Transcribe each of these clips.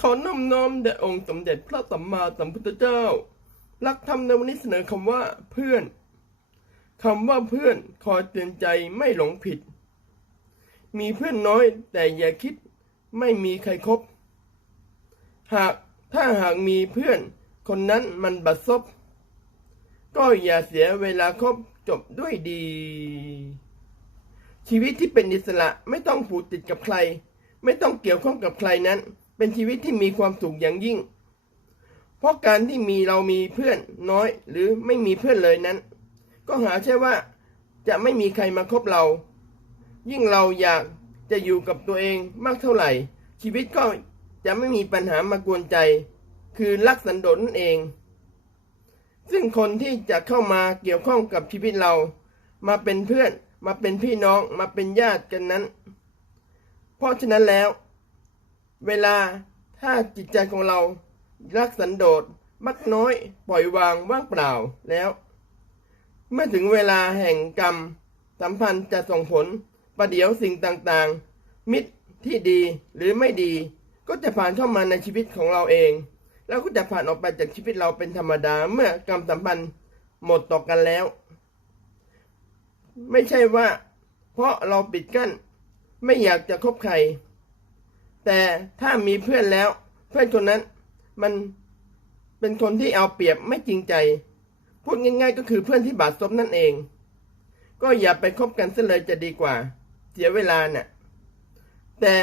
ขอน้อมน้อมแด่องค์สมเด็จพระสัมมาสัมพุทธเจ้ารักธรรมในวันนี้เสนอคำว่าเพื่อนคำว่าเพื่อนคอยเตือนใจไม่หลงผิด มีเพื่อนน้อยแต่อย่าคิดไม่มีใครครบ หากถ้าหากมีเพื่อนคนนั้นมันบัดซบ ก็อย่าเสียเวลาคบจบด้วยดี ชีวิตที่เป็นอิสระไม่ต้องผูกติดกับใคร ไม่ต้องเกี่ยวข้องกับใครนั้น เป็นชีวิตที่มีความสุขอย่างยิ่ง เพราะการที่มีเรามีเพื่อนน้อยหรือไม่มีเพื่อนเลยนั้น ก็หาใช่ว่าจะไม่มีใครมาคบเรา ยิ่งเราอยากจะอยู่กับตัวเองมากเท่าไหร่ ชีวิตก็จะไม่มีปัญหามากวนใจ คือรักสันโดษนั่นเอง ซึ่งคนที่จะเข้ามาเกี่ยวข้องกับชีวิตเรา มาเป็นเพื่อนมาเป็นพี่น้องมาเป็นญาติกันนั้น เพราะฉะนั้นแล้ว เวลาถ้าจิตใจของเรารักสันโดษมักน้อยปล่อยวางว่างเปล่าแล้ว เมื่อถึงเวลาแห่งกรรม สัมพันธ์จะส่งผลประเดี๋ยวสิ่งต่างๆ มิตรที่ดีหรือไม่ดี ก็จะผ่านเข้ามาในชีวิตของเราเอง แล้วก็จะผ่านออกไปจากชีวิตเราเป็นธรรมดาเมื่อกรรมสัมพันธ์หมดต่อกันแล้ว ไม่ใช่ว่า เพราะเราปิดกั้น ไม่อยากจะคบใคร แต่ถ้ามีเพื่อนแล้ว เพื่อนคนนั้นมันเป็นคนที่เอาเปรียบไม่จริงใจ พูดง่ายๆ ก็คือเพื่อนที่บาดซบนั่นเอง ก็อย่าไปคบกันซะเลยจะดีกว่า เสียเวลาน่ะ แต่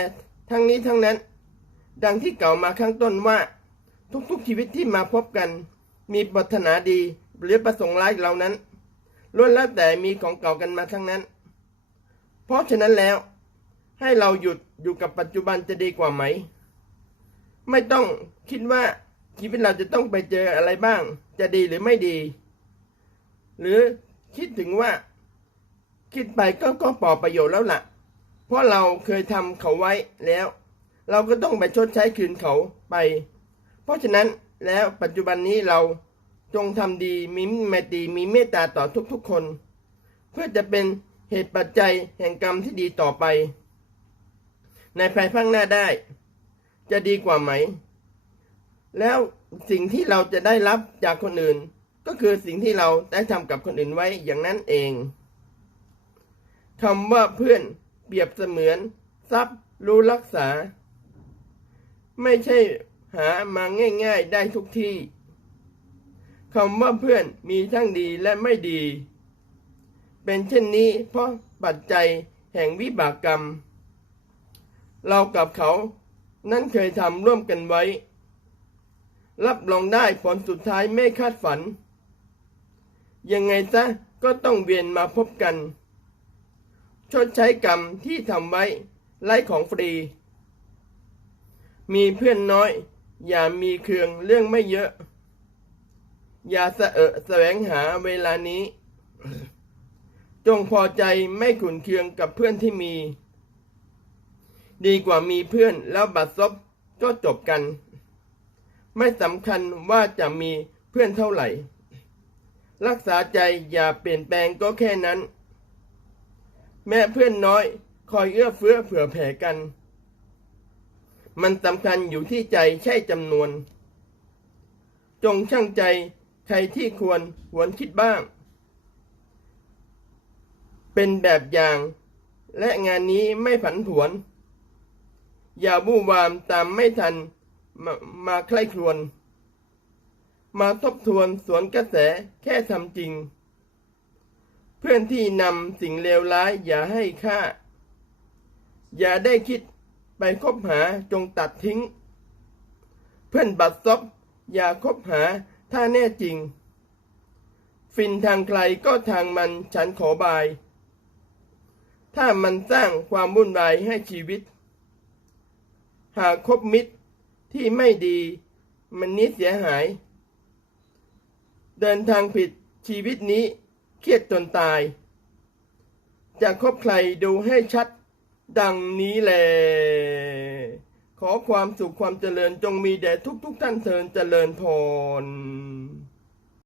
ทั้งนี้ทั้งนั้น ดังที่เก่ามาข้างต้นว่า ทุกๆชีวิตที่มาพบกัน มีปรารถนาดีหรือประสงค์ร้ายเหล่านั้นล้วนแล้วแต่มีของเก่ากันมาทั้งนั้น เพราะฉะนั้นแล้ว ให้เราหยุดอยู่กับปัจจุบันจะดีกว่าไหม ไม่ต้องคิดว่าชีวิตเราจะต้องไปเจออะไรบ้าง จะดีหรือไม่ดี หรือคิดถึงว่า คิดไปก็ก็ปอประโยชน์แล้วล่ะ เพราะเราเคยทำเขาไว้แล้ว เราก็ต้องไปชดใช้คืนเขาไป เพราะฉะนั้นแล้วปัจจุบันนี้เราจงทำดีมีเมตตีมีเมตตาต่อทุกๆคน เพื่อจะเป็นเหตุปัจจัยแห่งกรรมที่ดีต่อไป ในภายภาคหน้าได้ จะดีกว่าไหม แล้วสิ่งที่เราจะได้รับจากคนอื่น ก็คือสิ่งที่เราได้ทำกับคนอื่นไว้อย่างนั้นเองคำว่าเพื่อนเปรียบเสมือน ทรัพย์รู้รักษา ไม่ใช่หามาง่ายๆได้ทุกที่คำว่าเพื่อนมีทั้งดีและไม่ดี เป็นเช่นนี้เพราะปัจจัยแห่งวิบากกรรม เรากับเขา นั้นเคยทำร่วมกันไว้ รับรองได้ผลสุดท้ายไม่คาดฝัน ยังไงซะก็ต้องเวียนมาพบกัน ชดใช้กรรมที่ทำไว้ไร้ของฟรี มีเพื่อนน้อย อย่ามีเคืองเรื่องไม่เยอะ อย่าสะเอะแสวงหาเวลานี้ จงพอใจไม่ขุนเคืองกับเพื่อนที่มี ดีกว่ามีเพื่อนแล้วบัดซบก็จบกัน ไม่สำคัญว่าจะมีเพื่อนเท่าไหร่ รักษาใจอย่าเปลี่ยนแปลงก็แค่นั้น แม้เพื่อนน้อยคอยเอื้อเฟื้อเผื่อแผ่กัน มันสำคัญอยู่ที่ใจใช่จำนวน จงช่างใจใครที่ควรหวนคิดบ้าง เป็นแบบอย่าง และงานนี้ไม่ผันผวน อย่าบู้วามตามไม่ทันมามาใคร่ครวญมาทบทวนสวนกระแสแค่ทำจริง เพื่อนที่นำสิ่งเลวร้ายอย่าให้ค่า อย่าได้คิดไปคบหาจงตัดทิ้ง เพื่อนบัดซบอย่าคบหาถ้าแน่จริง ฟินทางใครก็ทางมันฉันขอบาย ถ้ามันสร้างความวุ่นวายให้ชีวิต หากคบมิตรที่ไม่ดี มันนี้เสียหาย เดินทางผิดชีวิตนี้เครียดจนตาย จะคบใครดูให้ชัดดังนี้แหละขอความสุขความเจริญจงมีแด่ทุกทุกๆท่านเทินเจริญพร